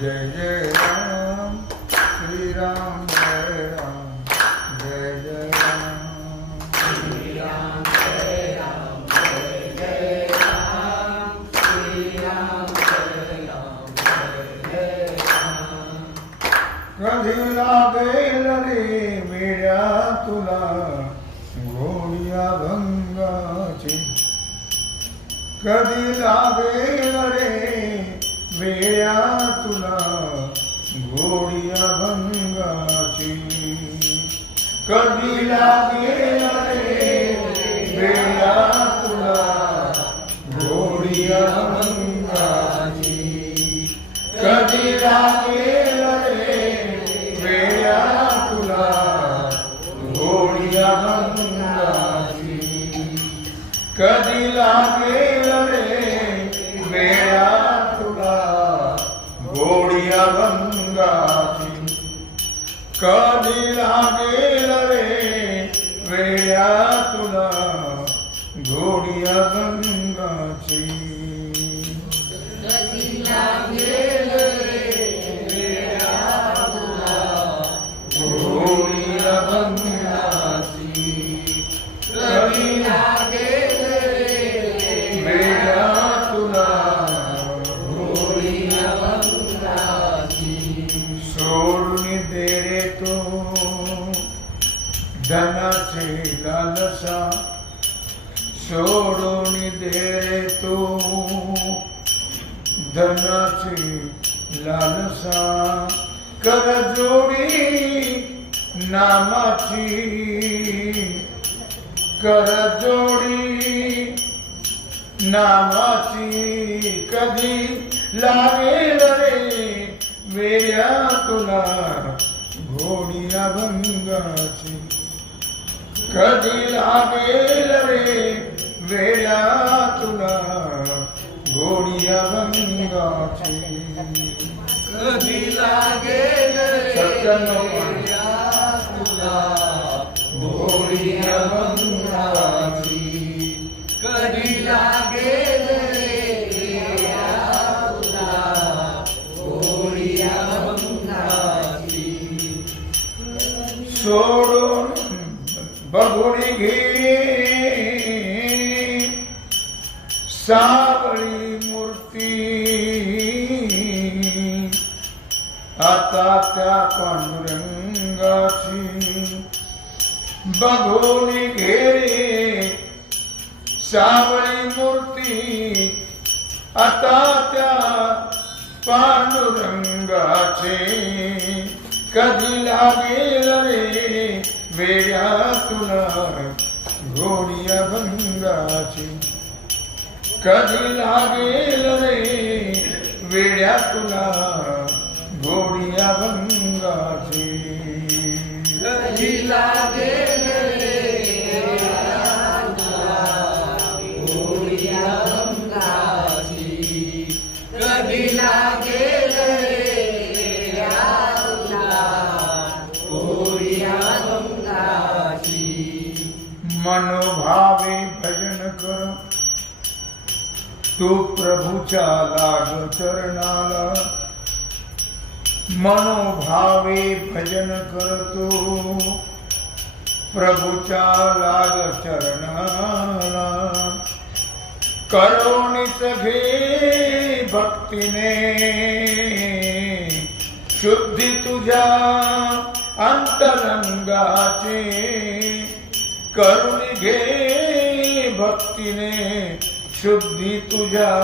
Jai Jai Ram, Sri Ram Jai Ram. लागेल रे मेळ्या तुला घोडिया भंगाची कधी लागेल रे वेळ्या तुला घोडिया भंगाची कधी लागेल रे वेळ्या तुला घोडिया घोडिया भंगाची घोडिया भंगाची कधी लागेल रे वेळा तुला घोडिया सोडून दे रे तो धनाचे लालसा सोडून दे रे तो धनाची लालसा कर जोडी नामाची कर जोडी नामाची कधी लागेल रे वेळ्या तुला घोडिया भंगाची कधी लागेल रे वेळा तुला घोडिया भंगाची कधी लागेल रे सत्त्याण्णव वेळा तुला घोडिया भंगाची कधी लागेल रे वेळा तुला गोडिया भंगाची सोडून बघून घे सावळी मूर्ती. आता त्या पांडुरंगाची बघून घे सावळी मूर्ती आता त्या पांडुरंगाचे. कधी लागेल रे वेड्या तुला घोडिया भंगाची. कधी लागेल रे? वेड्या तुला घोडिया भंगाची कधी लागेल प्रभूच्या लाग चरणाला मनोभावे भजन करतो. प्रभूच्या लाग चरणाला करुणीच घे भक्तीने. शुद्धी तुझ्या अंतरंगाचे करुणी घे भक्तीने. शुद्धी तुझ्या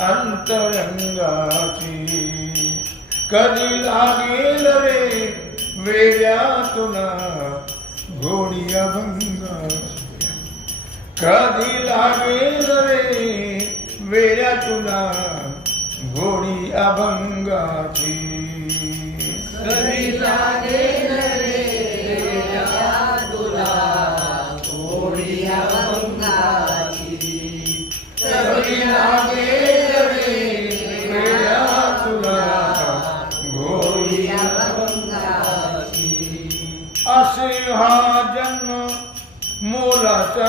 अंतरंगाची. कधी लागेल रे वेड्या तुला घोडी भंगाची कधी लागेल रे वेड्या तुला घोडी अभंगाची? कधी लागेल असे हा जन्म मोलाचा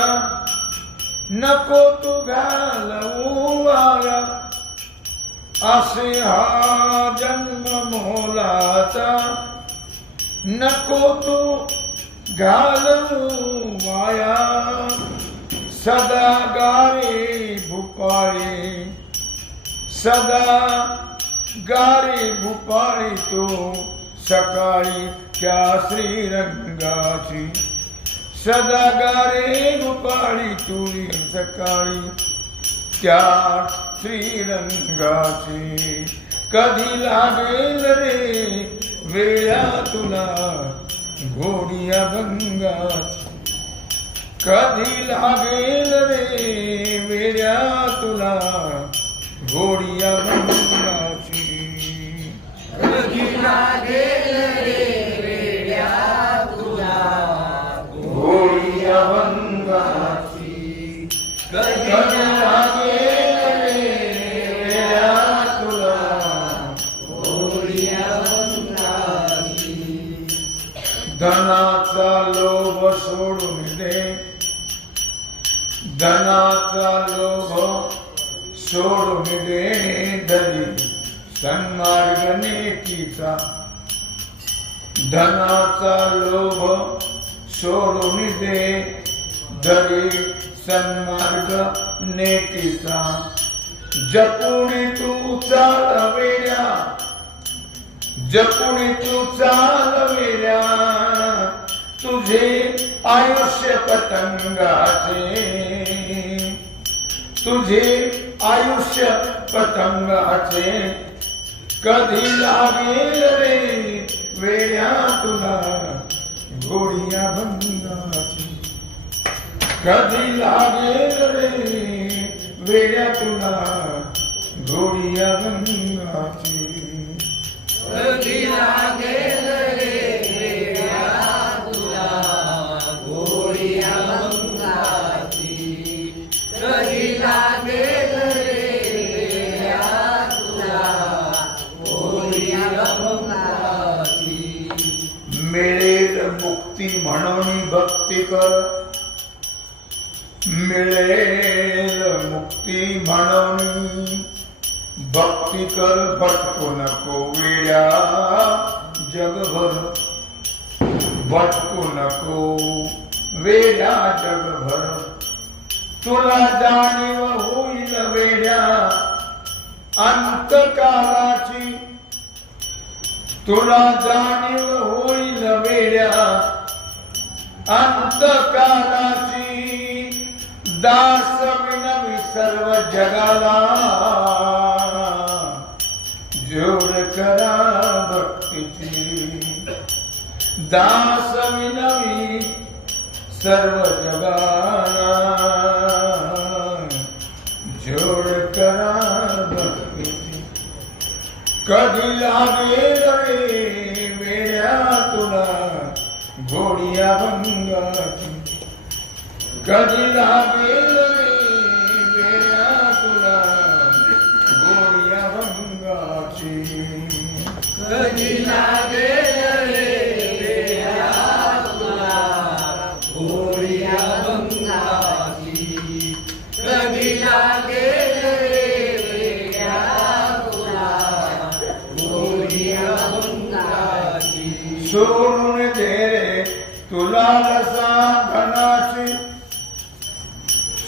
नको तू घालवू वाया असे हा जन्म मोलाचा नको तू घालवू वाया सदा गारे भुपाळी सदा गारे भुपाळी तो सकाळी त्या श्रीरंगाची. सदा गारे गोपाळी तुळी सकाळी. त्या श्रीरंगाची. कधी लागेल रे वेळा तुला घोडिया भंगाची कधी लागेल रे वेड्या तुला घोडिया भंगाची घोडिया धनाचा लोभ सोडून दे धरी सन्मार्ग नेतीचा धनाचा लोभ सोडून दे धरी सन्मार्ग नेतीचा जपुणी तू चालविल्या जपुणी तू चालविल्या तुझे आयुष्य पतंगाचे. तुझे आयुष्य पतंगाचे कधी लागेल रे वेड्या तुला? घोडिया भंगाची कधी लागेल रे वेड्या तुला? घोडिया भंगाची कधी म्हणून मिळेल मुक्ती म्हणून. भक्ती कर भटकू नको वेड्या जगभर. भटकू नको वेड्या जगभर. तुला जाणीव होईल वेड्या अंतकालाची. तुला जाणीव होईल वेड्या अंतकालाची दास विनवी सर्व जगाला जोड करा भक्तीची. दास विनवी सर्व जगाला भंगाची कधी लागेल रे वेड्या तुला घोडिया भंगाची कधी लागेल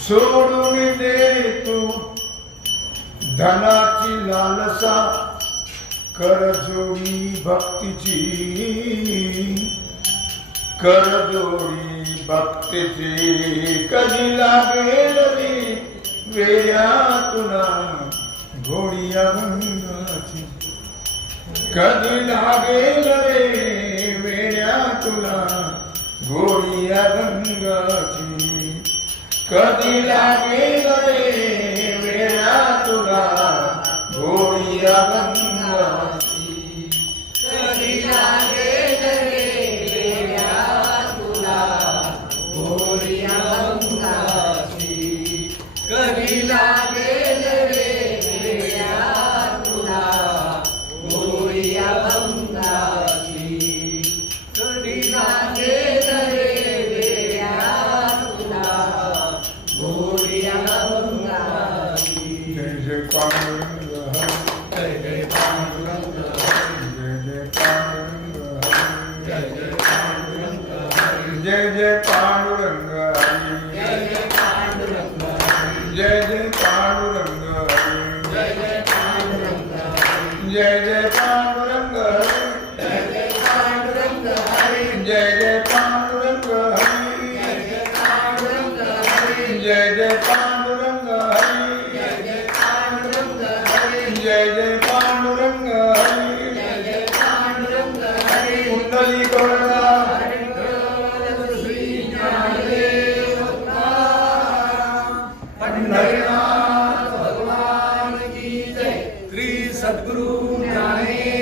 सोडून दे तू धनाची लालसा करजोडी भक्तीची. करजोडी भक्तीची कधी लागेल रे? वेळा तुला घोडिया भंगाची कधी लागेल रे? वेड्या तुला घोडिया गंगाची कधी लागेल रे वेड्या तुला घोडिया गंगाची कधी लागेल रे तुला घोडिया Amen. सद्गुरु ज्ञाने